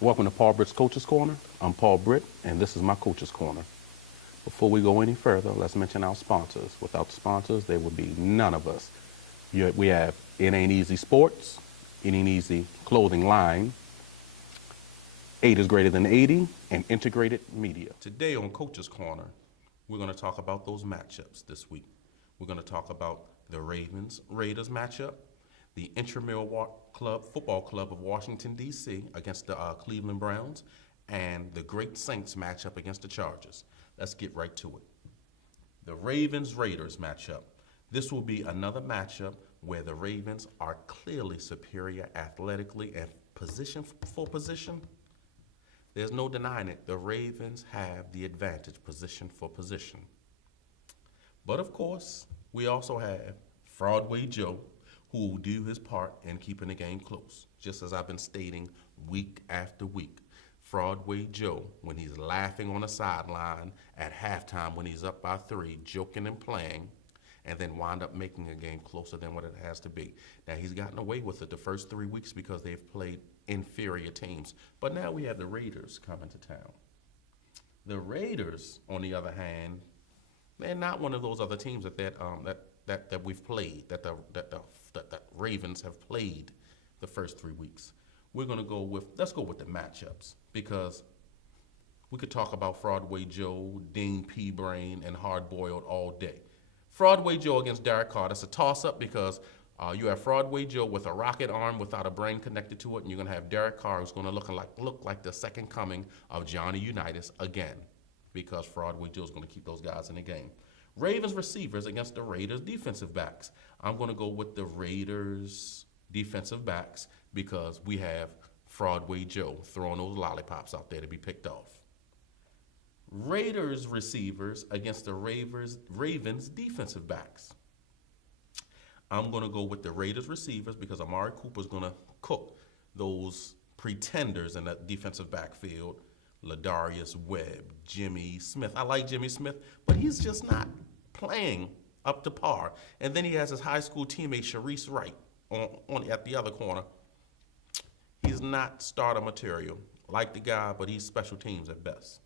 Welcome to Paul Britt's Coach's Corner. I'm Paul Britt, and this is my Coach's Corner. Before we go any further, let's mention our sponsors. Without the sponsors, there would be none of us. We have It Ain't Easy Sports, It Ain't Easy Clothing Line, 8 is Greater Than 80, and Integrated Media. Today on Coach's Corner, we're going to talk about those matchups this week. We're going to talk about the Ravens-Raiders matchup, the Intramural Football Club of Washington, D.C. against the Cleveland Browns, and the Great Saints matchup against the Chargers. Let's get right to it. The Ravens-Raiders matchup. This will be another matchup where the Ravens are clearly superior athletically and position for position. There's no denying it. The Ravens have the advantage position for position. But of course, we also have Fraudway Joe, who will do his part in keeping the game close, just as I've been stating week after week. Fraudway Joe, when he's laughing on the sideline at halftime when he's up by 3, joking and playing, and then wind up making a game closer than what it has to be. Now, he's gotten away with it the first 3 weeks because they've played inferior teams. But now we have the Raiders coming to town. The Raiders, on the other hand, they're not one of those other teams that we've played, that the Ravens have played the first 3 weeks. Let's go with the matchups, because we could talk about Fraudway Joe, Dean P. Brain, and Hard Boiled all day. Fraudway Joe against Derek Carr, that's a toss-up because you have Fraudway Joe with a rocket arm without a brain connected to it, and you're going to have Derek Carr who's going to look like the second coming of Johnny Unitas again, because Fraudway Joe's going to keep those guys in the game. Ravens receivers against the Raiders defensive backs. I'm going to go with the Raiders defensive backs because we have Fraudway Joe throwing those lollipops out there to be picked off. Raiders receivers against the Ravens defensive backs. I'm going to go with the Raiders receivers because Amari Cooper's going to cook those pretenders in that defensive backfield. Ladarius Webb, Jimmy Smith. I like Jimmy Smith, but he's just not playing up to par. And then he has his high school teammate, Sharice Wright, at the other corner. He's not starter material. Like the guy, but he's special teams at best.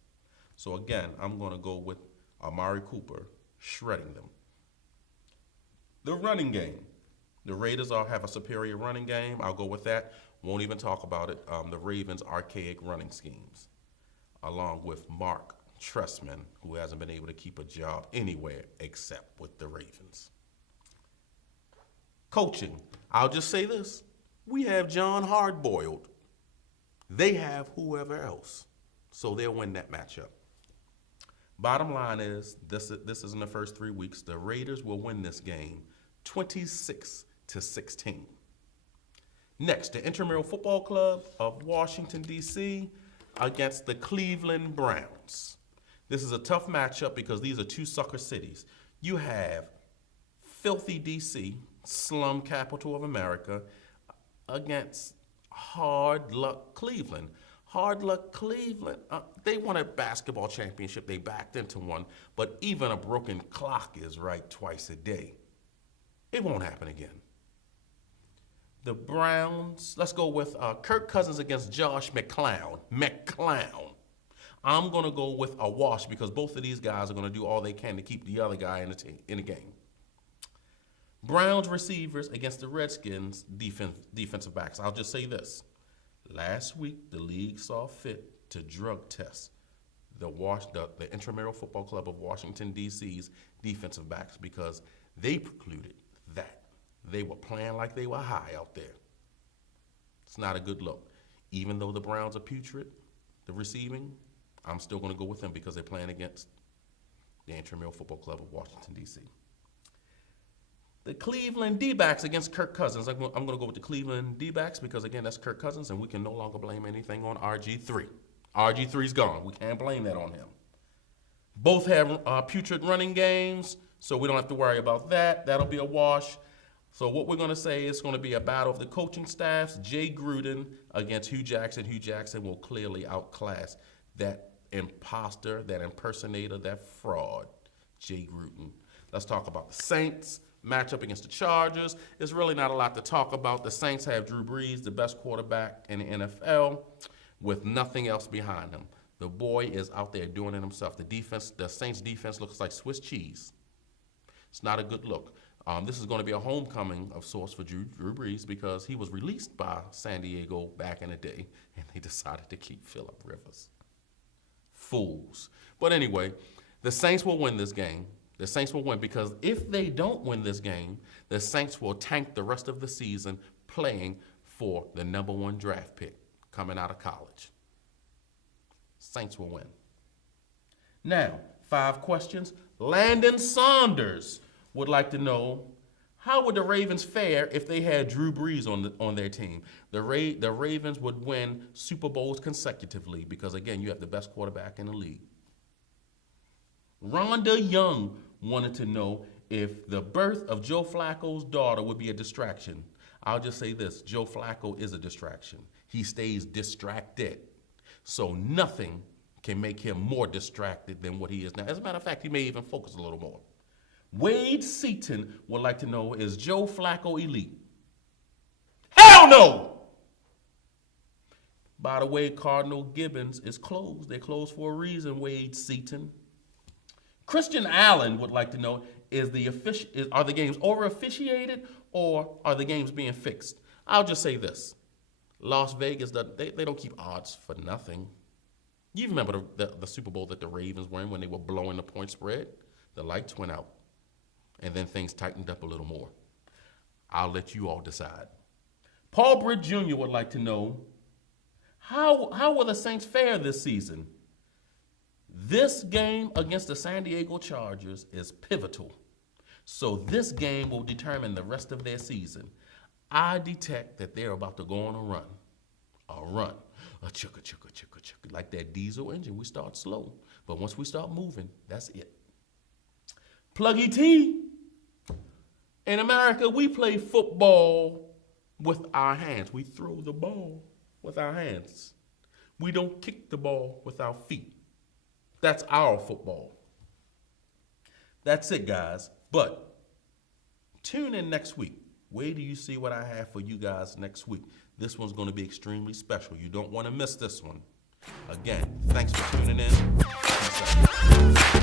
So again, I'm going to go with Amari Cooper shredding them. The running game. The Raiders have a superior running game. I'll go with that. Won't even talk about it. The Ravens' archaic running schemes, along with Mark Trestman, who hasn't been able to keep a job anywhere except with the Ravens. Coaching. I'll just say this. We have John Hardboiled. They have whoever else. So they'll win that matchup. Bottom line is, this is in the first 3 weeks. The Raiders will win this game 26-16. Next, the Intramural Football Club of Washington, D.C. against the Cleveland Browns. This is a tough matchup because these are two sucker cities. You have filthy D.C., slum capital of America, against hard luck Cleveland. Hard luck Cleveland, they won a basketball championship. They backed into one, but even a broken clock is right twice a day. It won't happen again. The Browns, let's go with Kirk Cousins against Josh McClown. I'm going to go with a wash because both of these guys are going to do all they can to keep the other guy in the game. Browns receivers against the Redskins defensive backs. I'll just say this. Last week, the league saw fit to drug test the Intramural Football Club of Washington, D.C.'s defensive backs because they precluded that. They were playing like they were high out there. It's not a good look. Even though the Browns are putrid, the receiving, I'm still going to go with them because they're playing against the Intramural Football Club of Washington, D.C. The Cleveland D-backs against Kirk Cousins. I'm going to go with the Cleveland D-backs because, again, that's Kirk Cousins, and we can no longer blame anything on RG3. RG3's gone. We can't blame that on him. Both have putrid running games, so we don't have to worry about that. That'll be a wash. So what we're going to say is going to be a battle of the coaching staffs. Jay Gruden against Hugh Jackson. Hugh Jackson will clearly outclass that imposter, that impersonator, that fraud, Jay Gruden. Let's talk about the Saints matchup against the Chargers. There's really not a lot to talk about. The Saints have Drew Brees, the best quarterback in the NFL. with nothing else behind him. The boy is out there doing it himself. The Saints defense looks like Swiss cheese. It's not a good look. This is going to be a homecoming of sorts for Drew Brees because he was released by San Diego back in the day, and they decided to keep Phillip Rivers. Fools. But anyway, the Saints will win this game. The Saints will win because if they don't win this game, the Saints will tank the rest of the season playing for the #1 draft pick coming out of college. Saints will win. Now, 5 questions. Landon Saunders would like to know, how would the Ravens fare if they had Drew Brees on their team? The Ravens would win Super Bowls consecutively because, again, you have the best quarterback in the league. Rhonda Young wanted to know if the birth of Joe Flacco's daughter would be a distraction. I'll just say this, Joe Flacco is a distraction. He stays distracted. So nothing can make him more distracted than what he is now. As a matter of fact, he may even focus a little more. Wade Seaton would like to know, is Joe Flacco elite? Hell no! By the way, Cardinal Gibbons is closed. They're closed for a reason, Wade Seaton. Christian Allen would like to know, are the games over-officiated or are the games being fixed? I'll just say this. Las Vegas, they don't keep odds for nothing. You remember the Super Bowl that the Ravens were in when they were blowing the point spread? The lights went out, and then things tightened up a little more. I'll let you all decide. Paul Britt Jr. would like to know, how will the Saints fare this season? This game against the San Diego Chargers is pivotal. So this game will determine the rest of their season. I detect that they're about to go on a run. A chugga, chugga, chugga, chugga. Like that diesel engine, we start slow. But once we start moving, that's it. Pluggy T. In America, we play football with our hands. We throw the ball with our hands. We don't kick the ball with our feet. That's our football. That's it, guys. But tune in next week. Wait till you see what I have for you guys next week. This one's going to be extremely special. You don't want to miss this one. Again, thanks for tuning in. Peace out.